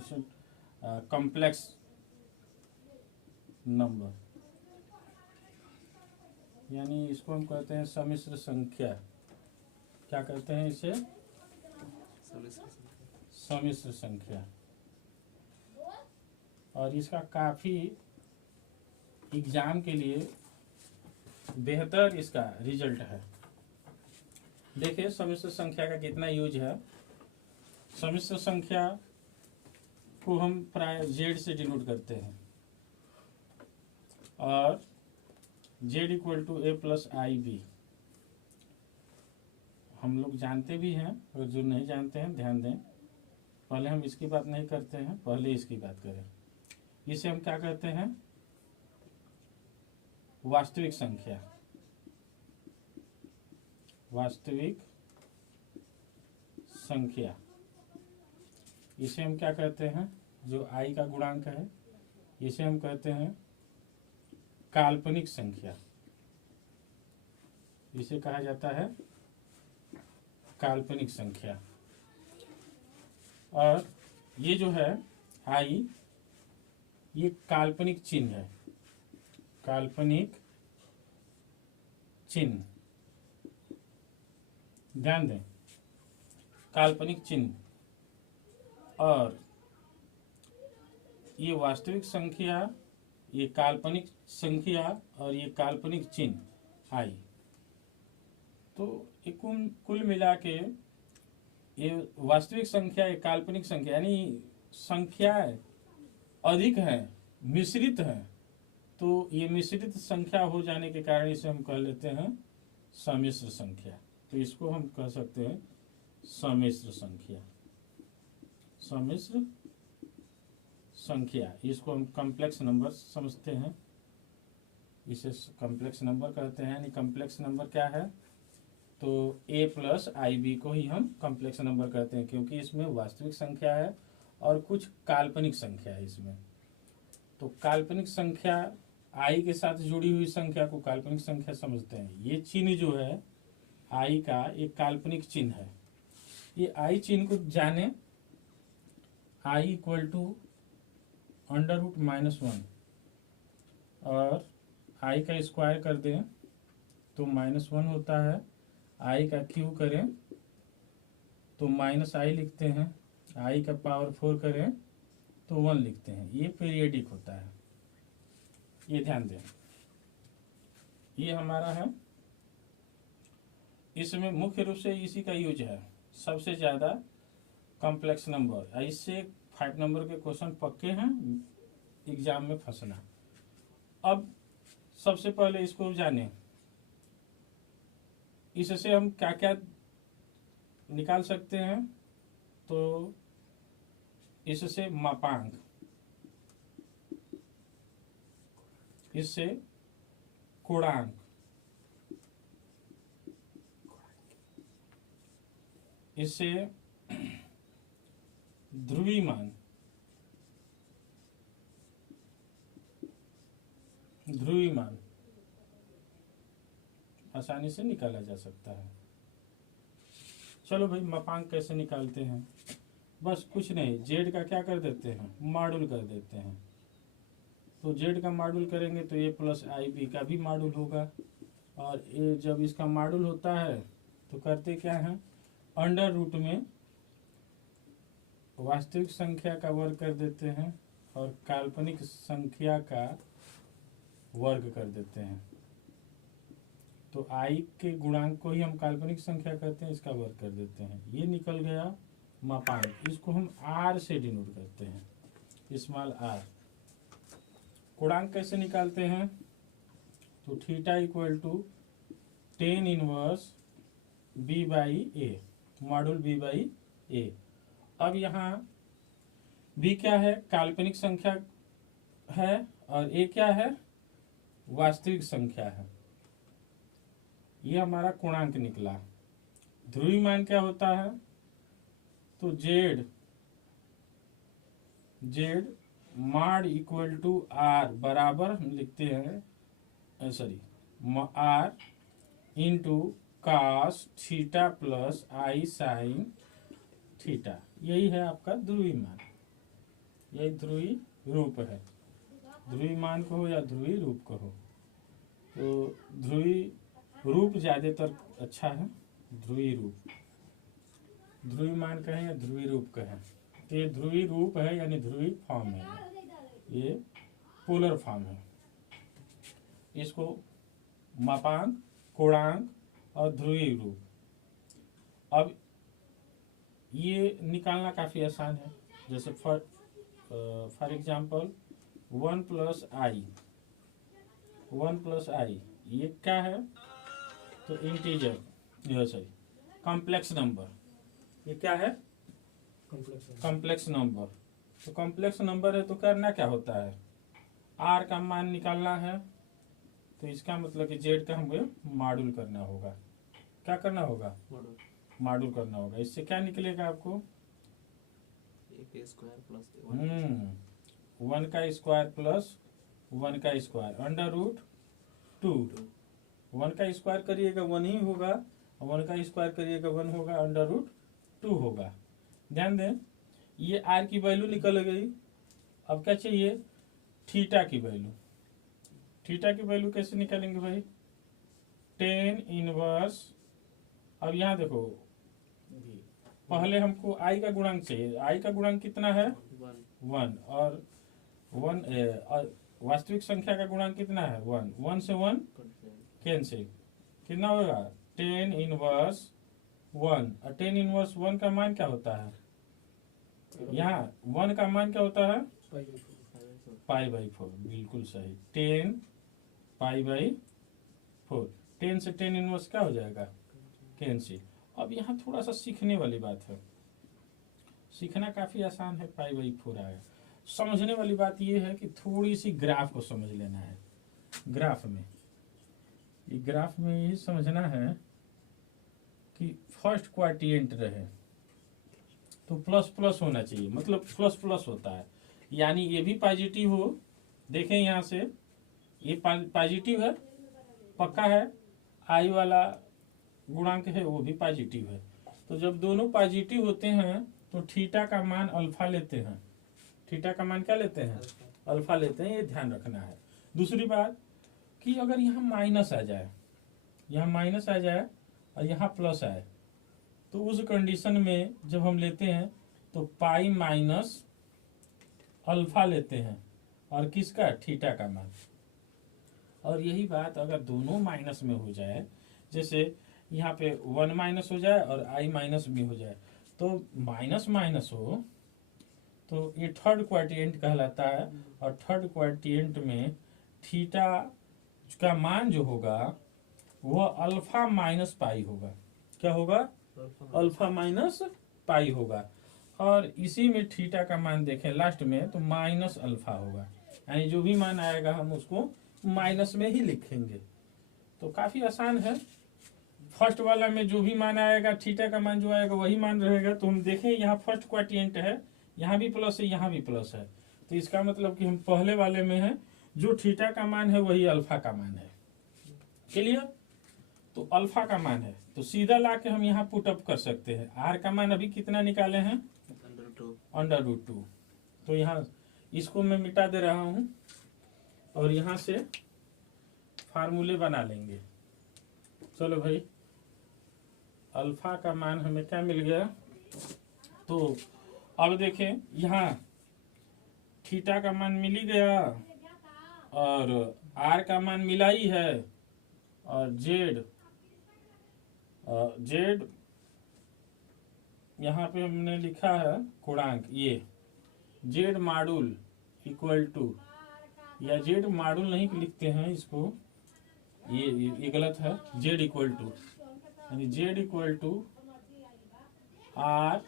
Question complex number, यानी इसको हम कहते हैं सम्मिश्र संख्या। क्या कहते हैं इसे? सम्मिश्र संख्या। और इसका काफ़ी एग्जाम के लिए बेहतर इसका रिजल्ट है। देखिए सम्मिश्र संख्या का कितना यूज है। सम्मिश्र संख्या को हम प्राय जेड से डिनोट करते हैं, और Z equal to A plus I B हम लोग जानते भी हैं, और जो नहीं जानते हैं ध्यान दें, पहले हम इसकी बात नहीं करते हैं, पहले इसकी बात करें। इसे हम क्या कहते हैं? वास्तविक संख्या। वास्तविक संख्या इसे हम क्या कहते हैं? जो आई का गुणांक है इसे हम कहते हैं काल्पनिक संख्या। इसे कहा जाता है काल्पनिक संख्या। और ये जो है आई, ये काल्पनिक चिन्ह है। काल्पनिक चिन्ह, ध्यान दें, काल्पनिक चिन्ह। और ये वास्तविक संख्या, ये काल्पनिक संख्या और ये काल्पनिक चिन्ह आई, तो ये कुल मिला के ये वास्तविक संख्या, ये काल्पनिक संख्या, यानी संख्याएं अधिक हैं, मिश्रित हैं, तो ये मिश्रित संख्या हो जाने के कारण इसे हम कह लेते हैं सम्मिश्र संख्या। तो इसको हम कह सकते हैं सम्मिश्र संख्या। सम्मिश्र संख्या, इसको हम कॉम्प्लेक्स नंबर समझते हैं, इसे कॉम्प्लेक्स नंबर कहते हैं। यानी कॉम्प्लेक्स नंबर क्या है? तो a प्लस आई बी को ही हम कॉम्प्लेक्स नंबर कहते हैं, क्योंकि इसमें वास्तविक संख्या है और कुछ काल्पनिक संख्या है इसमें। तो काल्पनिक संख्या, आई के साथ जुड़ी हुई संख्या को काल्पनिक संख्या समझते हैं। ये चिन्ह जो है आई का, एक काल्पनिक चिन्ह है। ये आई चिन्ह को जाने, I equal to under root -1, और आई का स्क्वायर कर दें तो -1 होता है। आई का क्यूब करें तो -i लिखते हैं। आई का पावर 4 करें तो 1 लिखते हैं। ये पीरियडिक होता है, ये ध्यान दें। ये हमारा है, इसमें मुख्य रूप से इसी का यूज है सबसे ज़्यादा कॉम्प्लेक्स नंबर। इससे 5 नंबर के क्वेश्चन पक्के हैं एग्जाम में फंसना। अब सबसे पहले इसको जाने, इससे हम क्या क्या निकाल सकते हैं। तो इससे मापांक, इससे कोणांक, इससे ध्रुवीमान, ध्रुवीमान आसानी से निकाला जा सकता है। चलो भाई, मापांक कैसे निकालते हैं? बस कुछ नहीं, जेड का क्या कर देते हैं? मॉड्यूल कर देते हैं। तो जेड का मॉड्यूल करेंगे तो ए प्लस आई बी का भी मॉड्यूल होगा। और ये जब इसका मॉड्यूल होता है तो करते क्या हैं? अंडर रूट में वास्तविक संख्या का वर्ग कर देते हैं और काल्पनिक संख्या का वर्ग कर देते हैं। तो आई के गुणांक को ही हम काल्पनिक संख्या कहते हैं, इसका वर्ग कर देते हैं। ये निकल गया मापांक। इसको हम आर से डिनोट करते हैं, स्मॉल आर। गुणांक कैसे निकालते हैं? तो theta equal to 10 inverse B by A, module B by A. अब यहाँ बी क्या है? काल्पनिक संख्या है, और ए क्या है? वास्तविक संख्या है। ये हमारा पूर्णांक निकला। ध्रुवीमान क्या होता है? तो Z mod equal to R बराबर हम लिखते हैं, sorry, R into cos theta plus I sine theta. यही है आपका ध्रुवीमान। यही ध्रुवी रूप है। ध्रुवी मान कहो या ध्रुवी रूप कहो, तो ध्रुवी रूप ज़्यादातर अच्छा है। ध्रुवी रूप, ध्रुवी मान कहें या ध्रुवी रूप कहें, तो ये ध्रुवी रूप है यानी ध्रुवी फॉर्म है, ये पोलर फॉर्म है। इसको मापांक, कोणांक और ध्रुवी रूप, अब ये निकालना काफ़ी आसान है। जैसे for example 1 plus i, 1 plus i ये क्या है, तो इंटीजर, ये सही कॉम्प्लेक्स नंबर, ये क्या है, कॉम्प्लेक्स नंबर। तो कॉम्प्लेक्स नंबर है तो करना क्या होता है, आर का मान निकालना है, तो इसका मतलब कि जेड का हमें मॉड्यूल करना होगा। क्या करना होगा, मॉड्यूल करना होगा। इससे क्या निकलेगा आपको, 1 स्क्वायर प्लस 1 का स्क्वायर प्लस 1 का स्क्वायर अंडर रूट 2। 1 का स्क्वायर करिएगा 1 ही होगा, 1 का स्क्वायर करिएगा 1 होगा, अंडर रूट 2 होगा। ध्यान दें, ये आर की वैल्यू निकल गई। अब क्या चाहिए, थीटा की वैल्यू। थीटा की वैल्यू कैसे निकालेंगे भाई, 10 इनवर्स। अब यहाँ देखो, पहले हमको आई का गुणांक चाहिए। आई का गुणांक कितना है, 1, और 1 वास्तविक संख्या का गुणांक कितना है, 1। 1 से 1 कैंसिल, कितना होगा 10 इनवर्स 1। और 10 इनवर्स 1 का मान क्या होता है, यहाँ 1 का मान क्या होता है, π/4। बिल्कुल सही, 10 π/4। 10 से 10 इनवर्स क्या हो जाएगा, कैंसिल। अब यहाँ थोड़ा सा सीखने वाली बात है, सीखना काफ़ी आसान है, π/4 आया। समझने वाली बात ये है कि थोड़ी सी ग्राफ को समझ लेना है। ग्राफ में, ये ग्राफ में ये समझना है कि फर्स्ट क्वाड्रेंट रहे तो प्लस प्लस होना चाहिए, मतलब प्लस प्लस होता है, यानी ये भी पॉजिटिव हो। देखें यहाँ से, ये पॉजिटिव है, पक्का है, आई वाला गुणांक है वो भी पॉजिटिव है। तो जब दोनों पॉजिटिव होते हैं तो थीटा का मान अल्फा लेते हैं। थीटा का मान क्या लेते हैं, अल्फा लेते हैं, ये ध्यान रखना है। दूसरी बात कि अगर यहाँ माइनस आ जाए, यहाँ माइनस आ जाए और यहाँ प्लस आए, तो उस कंडीशन में जब हम लेते हैं तो पाई माइनस अल्फा लेते हैं, और किसका, थीटा का मान। और यही बात अगर दोनों माइनस में हो जाए, जैसे यहाँ पे 1 माइनस हो जाए और आई माइनस भी हो जाए, तो माइनस माइनस हो तो ये थर्ड क्वाड्रेंट कहलाता है। और थर्ड क्वाड्रेंट में थीटा का मान जो होगा वह अल्फा माइनस पाई होगा। क्या होगा, अल्फा माइनस पाई होगा। और इसी में थीटा का मान देखें लास्ट में तो माइनस अल्फा होगा, यानी जो भी मान आएगा हम उसको माइनस में ही लिखेंगे। तो काफ़ी आसान है। फर्स्ट वाला में जो भी मान आएगा, थीटा का मान जो आएगा वही मान रहेगा। तो हम देखें यहाँ फर्स्ट क्वाड्रेंट है, यहाँ भी प्लस है, यहाँ भी प्लस है, तो इसका मतलब कि हम पहले वाले में है, जो थीटा का मान है वही अल्फा का मान है। क्लियर, तो अल्फा का मान है तो सीधा ला के हम यहाँ पुट अप कर सकते हैं। आर का मान अभी कितना निकाले हैं, अंडर रूट 2। तो यहाँ इसको मैं मिटा दे रहा हूँ और यहाँ से फार्मूले बना लेंगे। चलो भाई, अल्फा का मान हमें क्या मिल गया, तो अब देखें यहाँ थीटा का मान मिल ही गया और आर का मान मिला ही है, और जेड यहाँ पे हमने लिखा है गुणांक, ये जेड मॉड्यूल इक्वल टू, या जेड मॉड्यूल नहीं लिखते हैं इसको, ये गलत है, जेड इक्वल टू, यानी Z equal to R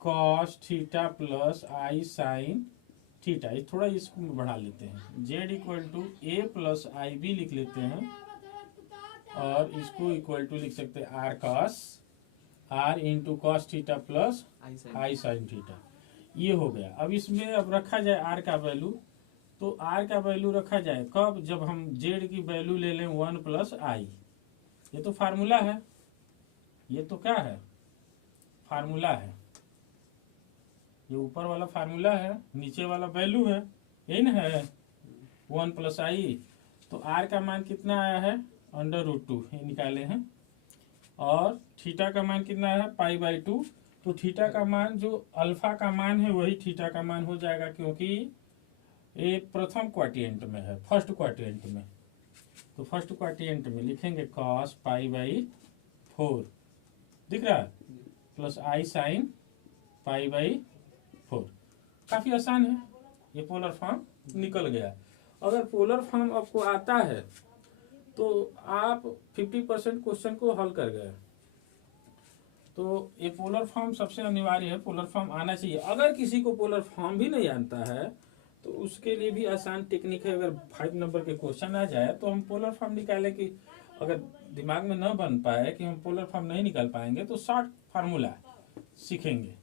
cos theta plus I sine theta. ये थोड़ा इसको बढ़ा लेते हैं, Z equal to A plus I B लिख लेते हैं, और इसको इक्वल टू लिख सकते हैं R cos, R into cos theta plus I sine theta. ये हो गया। अब इसमें अब रखा जाए आर का वैल्यू, तो आर का वैल्यू रखा जाए कब, जब हम जेड की वैल्यू ले लें 1 प्लस आई। ये तो फार्मूला है, ये तो क्या है, फार्मूला है। ये ऊपर वाला फार्मूला है, नीचे वाला वैल्यू है, यही ना है 1 प्लस आई। तो आर का मान कितना आया है √2 ये निकाले हैं, और थीटा का मान कितना है π/2। तो थीटा का मान जो अल्फा का मान है वही थीटा का मान हो जाएगा, क्योंकि ये प्रथम क्वाड्रेंट में है, फर्स्ट क्वाड्रेंट में। तो फर्स्ट क्वाड्रेंट में लिखेंगे cos π/4 दिख रहा है, प्लस आई साइन π/4। काफी आसान है, ये पोलर फॉर्म निकल गया। अगर पोलर फॉर्म आपको आता है तो आप 50% क्वेश्चन को हल कर गए। तो ये पोलर फॉर्म सबसे अनिवार्य है, पोलर फॉर्म आना चाहिए। अगर किसी को पोलर फॉर्म भी नहीं आता है तो उसके लिए भी आसान टेक्निक है। अगर 5 नंबर के क्वेश्चन आ जाए तो हम पोलर फॉर्म निकालें, कि अगर दिमाग में न बन पाए कि हम पोलर फॉर्म नहीं निकाल पाएंगे तो शॉर्ट फार्मूला सीखेंगे।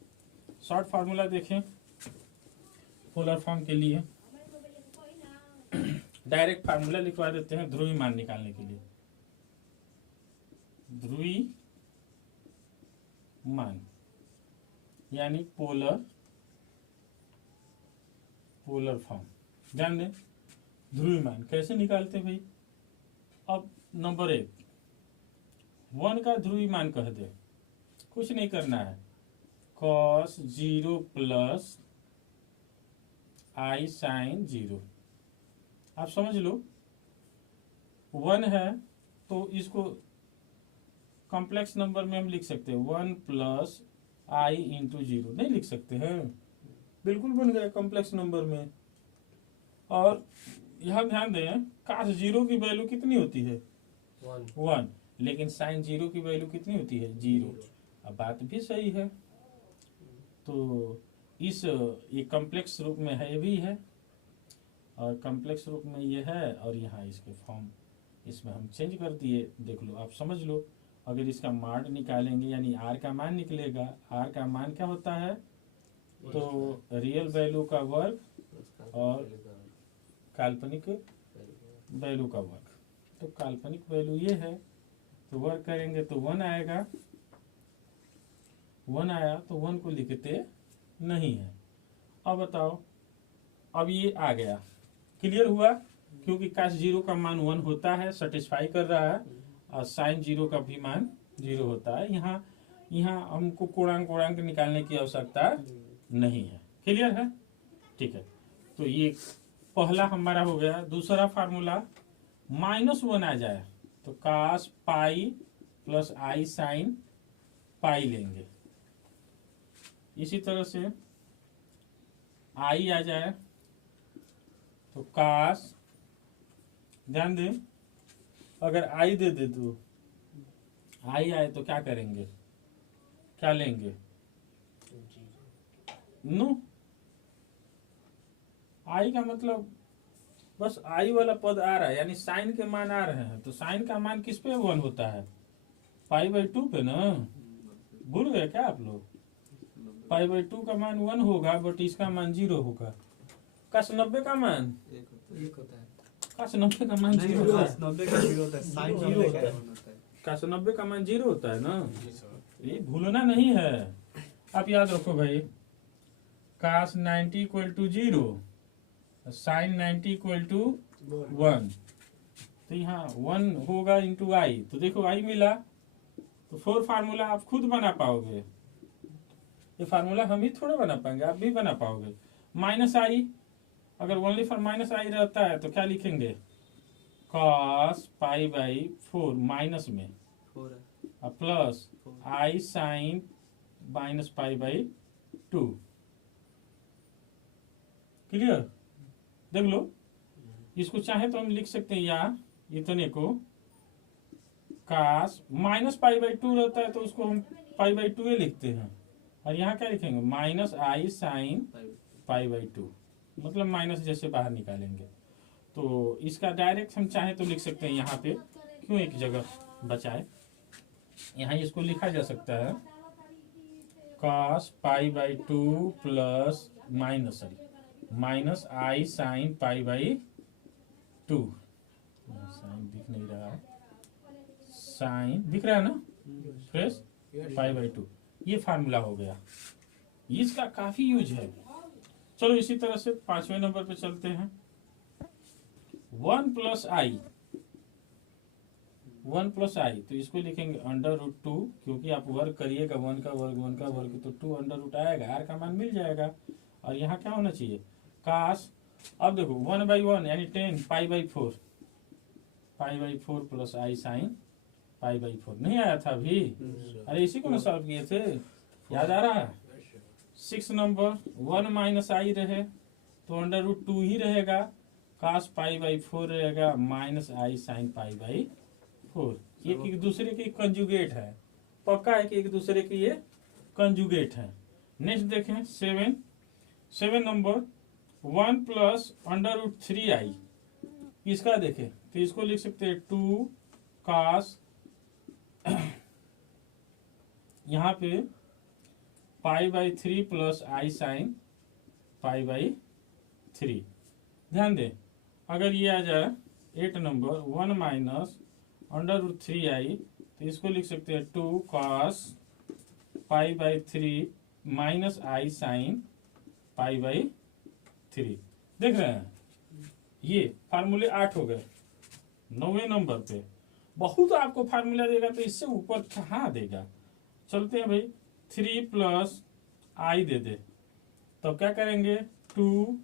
शॉर्ट फार्मूला देखें पोलर फॉर्म के लिए। डायरेक्ट फार्मूला लिखवा देते हैं ध्रुवीय मान निकालने के लिए। ध्रुवीय मान यानी पोलर फॉर्म। ध्यान दें, ध्रुवीय मान कैसे निकालते हैं भाई। अब नंबर 1 1 का ध्रुवीय मान कह दे, कुछ नहीं करना है, cos 0 प्लस आई साइन 0। आप समझ लो 1 है तो इसको कॉम्प्लेक्स नंबर में हम लिख सकते हैं 1 प्लस आई इंटू 0, नहीं लिख सकते हैं, बिल्कुल बन गया कॉम्प्लेक्स नंबर में। और यहाँ ध्यान दें cos 0 की वैल्यू कितनी होती है 1, लेकिन साइन 0 की वैल्यू कितनी होती है 0। अब बात भी सही है, तो इस ये कॉम्प्लेक्स रूप में है भी है, और कॉम्प्लेक्स रूप में ये है, और यहाँ इसके फॉर्म इसमें हम चेंज कर दिए। देख लो, आप समझ लो, अगर इसका माड निकालेंगे यानी आर का मान निकलेगा। आर का मान क्या होता है, तो रियल वैल्यू का वर्ग और काल्पनिक वैल्यू का वर्ग। तो काल्पनिक वैल्यू ये है, तो वर्ग करेंगे तो 1 आएगा, 1 आया तो 1 को लिखते नहीं है। अब बताओ, अब ये आ गया, क्लियर हुआ, क्योंकि cos 0 का मान 1 होता है, सेटिस्फाई कर रहा है, और साइन 0 का भी मान 0 होता है। यहाँ हमको कोणांक निकालने की आवश्यकता नहीं है। क्लियर है, ठीक है। तो ये पहला हमारा हो गया। दूसरा फार्मूला -1 आ जाए तो cos pi plus I sine pi लेंगे। इसी तरह से आई आ जाए तो cos, ध्यान दें, अगर आई दे दे तो आई आए तो क्या करेंगे, क्या लेंगे, नो। आई का मतलब बस आई वाला पद आ रहा है, यानी साइन के मान आ रहे हैं, तो साइन का मान किस पे 1 होता है π/2 पे ना। भूल गए क्या आप लोग, π/2 का मान 1 होगा, बट इसका मान 0 होगा। cos 90 का मान 1 होता है, cos 90 का मान 0 होता है, 90 का 0 होता है, साइन 0 होता है। cos 90 का मान 0 होता है ना, ये भूलना नहीं है। आप याद रखो भाई, cos 90 = 0, साइन 90 = 1। तो यहाँ 1 होगा इंटू आई, तो देखो आई मिला, तो 4 फार्मूला आप खुद बना पाओगे। ये फार्मूला हम ही थोड़ा बना पाएंगे, आप भी बना पाओगे। -i, अगर ओनली फॉर -i रहता है तो क्या लिखेंगे, cos π/4 माइनस में 4 है, और प्लस आई साइन -π/2। क्लियर, देख लो, इसको चाहे तो हम लिख सकते हैं, या इतने को cos -π/2 रहता है तो उसको हम π/2 लिखते हैं, और यहाँ क्या लिखेंगे -i साइन π/2, मतलब माइनस जैसे बाहर निकालेंगे। तो इसका डायरेक्ट हम चाहे तो लिख सकते हैं, यहाँ पे क्यों एक जगह बचाए, यहाँ इसको लिखा जा सकता है cos π/2 प्लस माइनस आई साइन π/2। साइन दिख नहीं रहा है, साइन दिख रहा है ना फ्रेश, π/2। ये फार्मूला हो गया, इसका काफी यूज है। चलो इसी तरह से 5वें नंबर पे चलते हैं। 1 + i, 1 + i, तो इसको लिखेंगे √2, क्योंकि आप वर्ग करिएगा 1 का वर्ग 1 का वर्ग तो 2 √ आएगा, r का मान मिल जाएगा। और यहाँ क्या होना चाहिए, काश। अब देखो 1/1 यानी 10 π/4, π/4 + i sin π/4 नहीं आया था अभी? अरे इसी को ना सॉल्व किए थे, याद आ रहा है? 6 नंबर 1 - i रहे तो √2 ही रहेगा, cos π/4 रहेगा -i sin π/4। ये एक दूसरे के कंजुगेट है, पक्का है कि एक दूसरे के ये कंजुगेट है। नेक्स्ट देखें 7 नंबर 1 + √3i, इसका देखें तो इसको लिख सकते हैं 2 cos यहाँ पे π/3 + i sin π/3। ध्यान दें, अगर ये आ जाए 8 नंबर 1 - √3i, तो इसको लिख सकते हैं 2 cos π/3 - i sin π/3। देख रहे हैं, ये फार्मूले 8 हो गए। 9वें नंबर पे बहुत आपको फार्मूला देगा तो इससे ऊपर कहाँ देगा। चलते हैं भाई, 3 + i दे दे, तब क्या करेंगे 2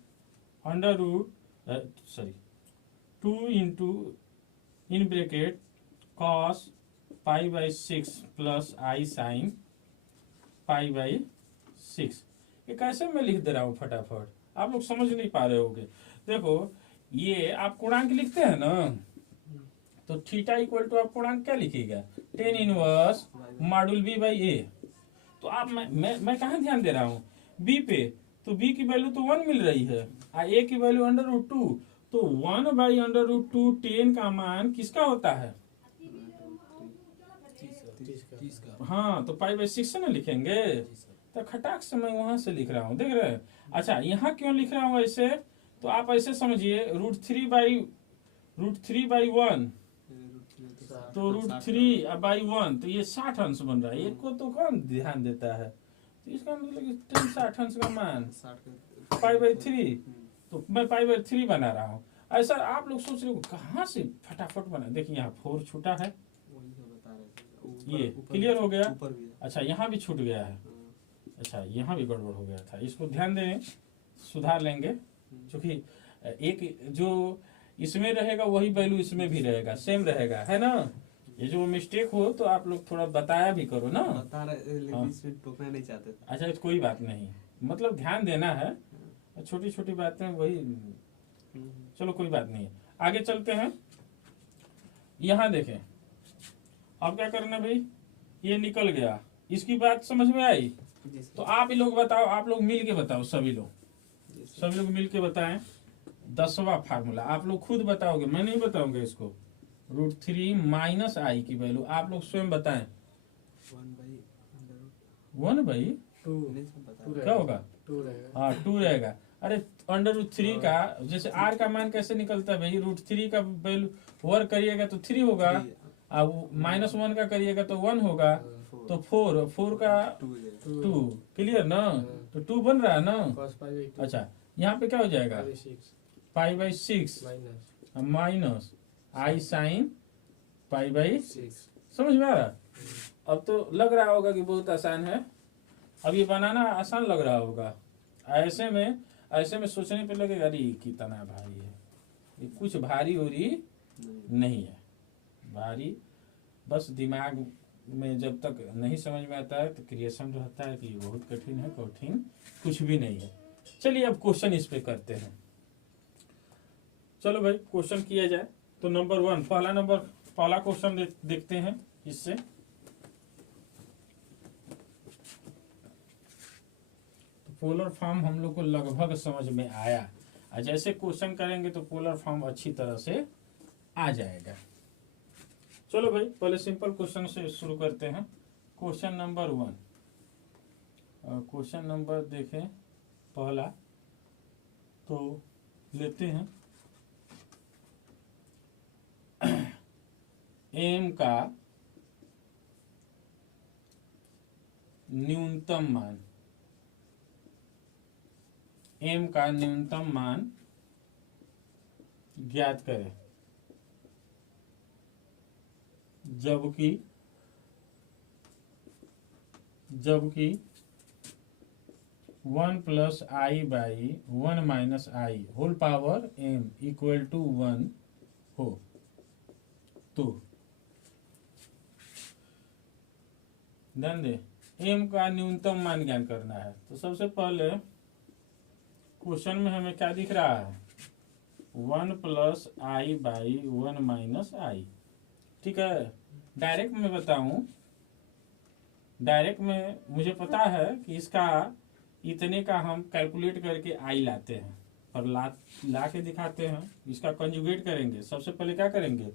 in bracket cos π/6 + i sin π/6। ये कैसे मैं लिख दे रहा हूँ फटाफट, आप लोग समझ नहीं पा रहे होगे। देखो ये आप पूर्णांक लिखते हैं ना, तो थीटा = आप पूर्णांक क्या लिखिएगा, tan इनवर्स मॉड्यूल b/a। तो आप मैं कहाँ ध्यान दे रहा हूँ, b पे, तो b की वैल्यू तो 1 मिल रही है, a की वैल्यू √2, तो 1/√2 tan का मान किसका होता है, 30 का। हाँ, तो π/6 से ना लिखेंगे, तो खटाक से मैं वहां से लिख रहा हूँ, देख रहे हैं। अच्छा यहाँ क्यों लिख रहा हूँ ऐसे, तो आप ऐसे समझिए √3/1, तो √3/1, तो ये 60 अंश बन रहा है। एक को तो कौन ध्यान देता है, तो इसका मतलब कि 60 अंश का मान π/3, तो मैं π/3 बना रहा हूँ। ऐसा आप लोग सोच रहे हो कहाँ से फटाफट बना, देखिए यहाँ 4 छूटा है, ये क्लियर हो गया। अच्छा यहाँ भी छूट गया है, अच्छा यहाँ भी गड़बड़ हो गया था, इसको ध्यान दें, सुधार लेंगे, क्योंकि एक जो इसमें रहेगा वही वैल्यू इसमें भी रहेगा, सेम रहेगा, है ना। ये जो मिस्टेक हो तो आप लोग थोड़ा बताया भी करो ना, बता रहे लेकिन इसमें टोकना नहीं चाहते थे। अच्छा तो कोई बात नहीं, मतलब ध्यान देना है, छोटी छोटी बातें वही, चलो कोई बात नहीं है। आगे चलते हैं, यहाँ देखें, अब क्या करना भाई, ये निकल गया, इसकी बात समझ में आई, तो आप ही लोग बताओ, आप लोग मिल के बताओ, सभी लोग मिल के बताएं। 10वां फार्मूला आप लोग खुद बताओगे, मैं नहीं बताऊंगा इसको। √3 - i की वैल्यू आप लोग स्वयं बताएं। 1/2 क्या होगा, 2 रहेगा। हाँ 2 रहेगा। अरे √3 का जैसे r का मान कैसे निकलता है भाई, √3 का वैल्यू वर्ग करिएगा तो 3 होगा, अब -1 का करिएगा तो 1 होगा, तो 4 का 2, क्लियर ना, तो 2 बन रहा है ना। cos π/2 अच्छा यहाँ पे क्या हो जाएगा, π/6 माइनस i sin π/6। समझ में आ रहा, अब तो लग रहा होगा कि बहुत आसान है, अब ये बनाना आसान लग रहा होगा, ऐसे में सोचने पे लगेगा अरे कितना भारी है, ये कुछ भारी हो रही नहीं है, भारी बस दिमाग में जब तक नहीं समझ में आता है तो क्रिएशन रहता है कि ये बहुत कठिन है, कठिन कुछ भी नहीं है। चलिए अब क्वेश्चन इस पे करते हैं, चलो भाई क्वेश्चन किया जाए। तो नंबर 1 पहला क्वेश्चन देखते हैं इससे। तो पोलर फॉर्म हम लोग को लगभग समझ में आया, और जैसे क्वेश्चन करेंगे तो पोलर फॉर्म अच्छी तरह से आ जाएगा। चलो भाई पहले सिंपल क्वेश्चन से शुरू करते हैं। क्वेश्चन नंबर 1, क्वेश्चन नंबर देखें पहला, तो लेते हैं m का न्यूनतम मान, m का न्यूनतम मान ज्ञात करें, जबकि 1 plus I by 1 minus I whole power m equal to 1 हो। तो ध्यान दे, m का न्यूनतम मान ज्ञात करना है। तो सबसे पहले क्वेश्चन में हमें क्या दिख रहा है, 1 प्लस आई बाई 1 माइनस आई। ठीक है, डायरेक्ट में बताऊं, डायरेक्ट में मुझे पता है कि इसका इतने का हम कैलकुलेट करके आई लाते हैं और ला के दिखाते हैं। इसका कंजुगेट करेंगे, सबसे पहले क्या करेंगे,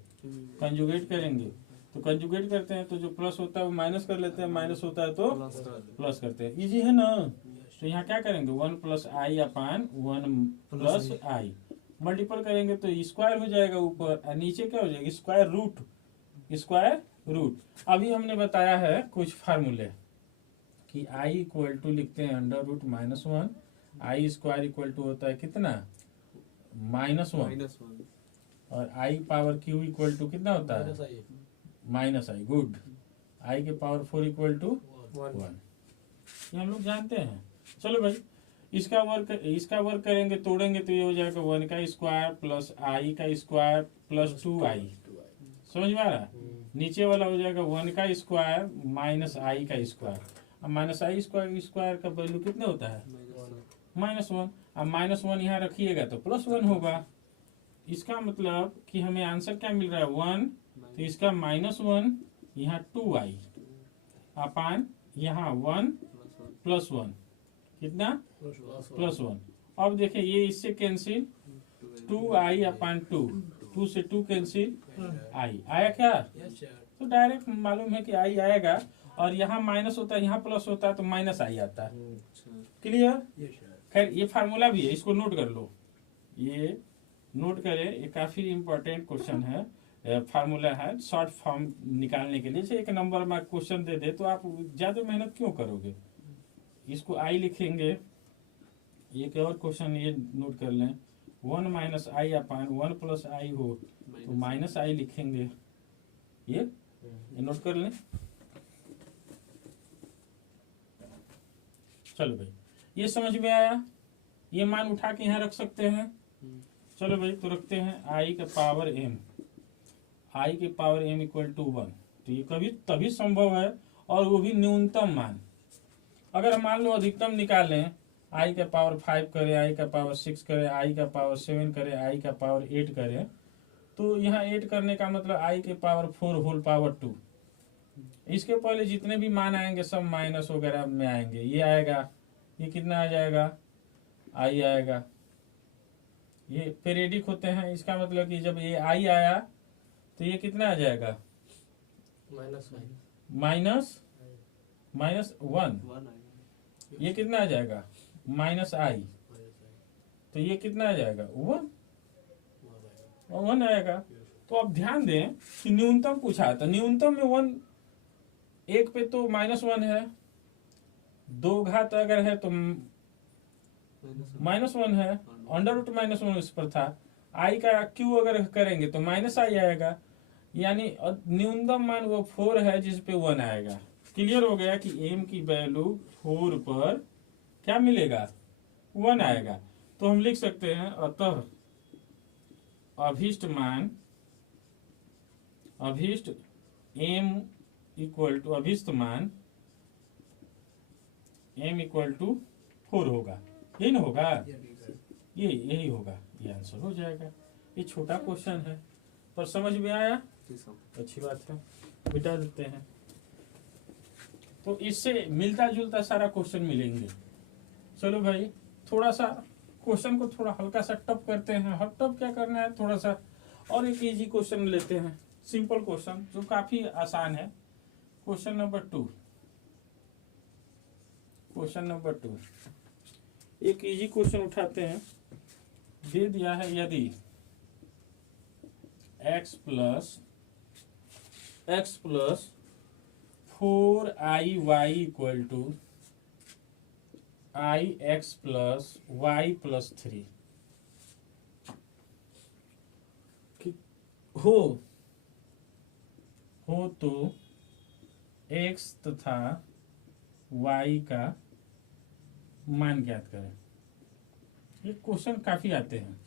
कंजुगेट करेंगे। तो कंजुगेट करते हैं तो जो प्लस होता है वो माइनस कर लेते हैं, माइनस होता है तो प्लस करते हैं। इजी है ना। तो यहाँ क्या करेंगे, 1 प्लस आई अपान 1 प्लस आई मल्टीपल करेंगे तो स्क्वायर हो जाएगा ऊपर, और नीचे क्या हो जाएगा, स्क्वायर रूट। अभी हमने बताया है कुछ फार्मूले कि i इक्वल टू लिखते हैं under root -1, I square equal to होता है कितना, -1, और I power Q equal to कितना होता है, -i। गुड। आई के पावर 4 इक्वल टू 1, ये हम लोग जानते हैं। चलो भाई, इसका वर्क करेंगे, तोड़ेंगे तो ये हो जाएगा 1 का स्क्वायर प्लस आई का स्क्वायर प्लस 2i। समझ में आ रहा है। नीचे वाला हो जाएगा 1 का स्क्वायर माइनस आई का स्क्वायर। अब माइनस आई स्क्वायर का वैल्यू कितना होता है, -1। अब -1 यहाँ रखिएगा तो +1 होगा। इसका मतलब कि हमें आंसर क्या मिल रहा है, 1। तो इसका -1 यहाँ 2i अपान यहाँ 1 प्लस 1 कितना, +1। अब देखिए ये इससे कैंसिल, 2i अपान 2 से 2 कैंसिल, आई आया क्या। तो डायरेक्ट मालूम है कि आई आएगा, और यहाँ माइनस होता है, यहाँ प्लस होता है, तो माइनस आई आता है। क्लियर। खैर ये फार्मूला भी है, इसको नोट कर लो, ये नोट करें, ये काफी इंपॉर्टेंट क्वेश्चन है, फार्मूला है शॉर्ट फॉर्म निकालने के लिए। जैसे एक नंबर में क्वेश्चन दे दे तो आप ज्यादा मेहनत क्यों करोगे। इसको आई लिखेंगे। एक और क्वेश्चन ये नोट कर लें, 1 माइनस आई अपान 1 प्लस आई हो तो माइनस आई लिखेंगे। ये नोट कर लें। चलो भाई, ये समझ में आया। ये मान उठा के यहाँ रख सकते हैं। चलो भाई, तो रखते हैं आई के पावर m, आई के पावर m इक्वल टू 1। तो ये कभी तभी संभव है, और वो भी न्यूनतम मान। अगर मान लो अधिकतम निकालें, आई का पावर 5 करें, आई का पावर 6 करें, आई का पावर 7 करें, आई का पावर 8 करें, तो यहाँ 8 करने का मतलब आई के पावर 4 होल पावर 2। इसके पहले जितने भी मान आएंगे सब माइनस वगैरह में आएंगे। ये आएगा, ये कितना आ जाएगा, आई आएगा। ये पीरियडिक होते हैं, इसका मतलब कि जब ये आई आया तो ये कितना आ जाएगा, -1। ये कितना आ जाएगा, -i। तो ये कितना आ जाएगा, 1 आएगा। तो अब ध्यान दें कि न्यूनतम पूछा था, न्यूनतम में 1, एक पे तो -1 है, 2 घात अगर है तो -1 है, अंडर रूट -1 इस पर था। आई का क्यू अगर करेंगे तो -i आएगा, यानी न्यूनतम मान वो 4 है जिस पे 1 आएगा। क्लियर हो गया कि m की वैल्यू 4 पर क्या मिलेगा, 1 आएगा। तो हम लिख सकते हैं, अतः अभीष्ट मान, अभीष्ट m इक्वल टू, अभीष्ट मान m इक्वल टू 4 होगा। यही ना होगा, यही होगा, ये आंसर हो जाएगा। ये छोटा क्वेश्चन है पर समझ में आया, अच्छी बात है, मिटा देते हैं। तो इससे मिलता जुलता सारा क्वेश्चन मिलेंगे। चलो भाई, थोड़ा सा क्वेश्चन को थोड़ा हल्का सा टफ करते हैं। टफ क्या करना है, थोड़ा सा और एक इजी क्वेश्चन लेते हैं, सिंपल क्वेश्चन जो काफी आसान है। क्वेश्चन नंबर 2, क्वेश्चन नंबर 2 एक इजी क्वेश्चन उठाते हैं। दे दिया है, यदि x plus 4iy equal to I X plus Y plus 3 हो तो x तथा y का मान ज्ञात करें। ये क्वेश्चन काफी आते हैं,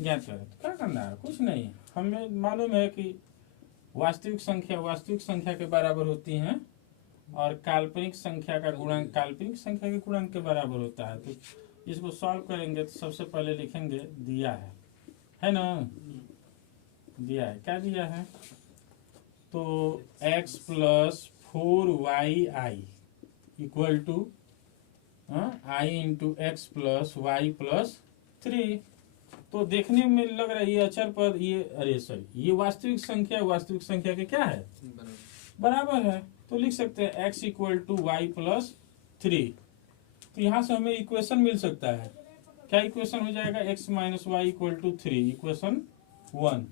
ज्ञात करें तो क्या करना है, कुछ नहीं। हमें मालूम है कि वास्तविक संख्या के बराबर होती हैं और काल्पनिक संख्या का गुणांक काल्पनिक संख्या के गुणांक के बराबर होता है। तो इसको सॉल्व करेंगे तो सबसे पहले लिखेंगे दिया है ना, दिया है, क्या दिया है, तो x plus 4y equal to I into X plus Y plus 3। तो देखने में लग रहा है ये अचर पर ये वास्तविक संख्या के क्या है, बराबर है। तो लिख सकते हैं x equal to Y plus 3। तो यहाँ से हमें इक्वेशन मिल सकता है, क्या इक्वेशन हो जाएगा, x minus Y equal to 3, equation 1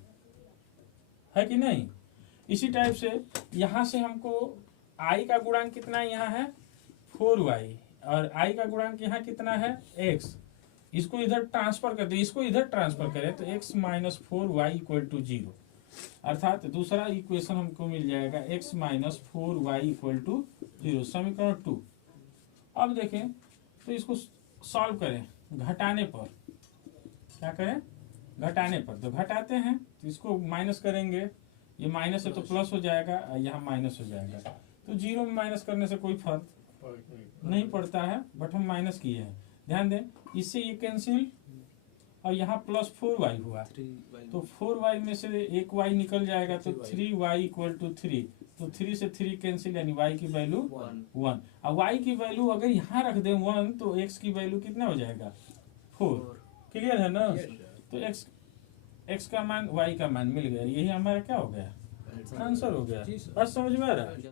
है कि नहीं। इसी टाइप से यहाँ से हमको i का गुणांक कितना है, यहाँ है 4y और i का गुणांक यहाँ कितना है x। इसको इधर ट्रांसफर करते हैं, इसको इधर ट्रांसफर करें तो x minus 4y equal to 0, अर्थात दूसरा इक्वेशन हमको मिल जाएगा x minus 4y equal to 0, समीकरण 2। अब देखें तो इसको सॉल्व करें, घटाने पर क्या करें, घटाने पर तो घटाते हैं तो इसको माइनस करेंगे, ये माइनस है तो प्लस हो जाएगा, यहाँ माइनस हो जाएगा। तो 0 में माइनस करने से कोई फर्क नहीं पड़ता है, बट हम माइनस किए हैं। ध्यान दें, इससे ये कैंसिल और यहाँ प्लस 4y हुआ, तो 4y में से एक y निकल जाएगा तो 3y इक्वल टू 3। तो 3 से 3 कैंसिल, यानी y की वैल्यू 1। और y की वैल्यू अगर यहाँ रख दें 1 तो x की वैल्यू कितना हो जाएगा 4। क्लियर है ना। तो x का मान y का मान मिल गया, यही हमारा क्या हो गया, आंसर हो गया। बस समझ में आ रहा है।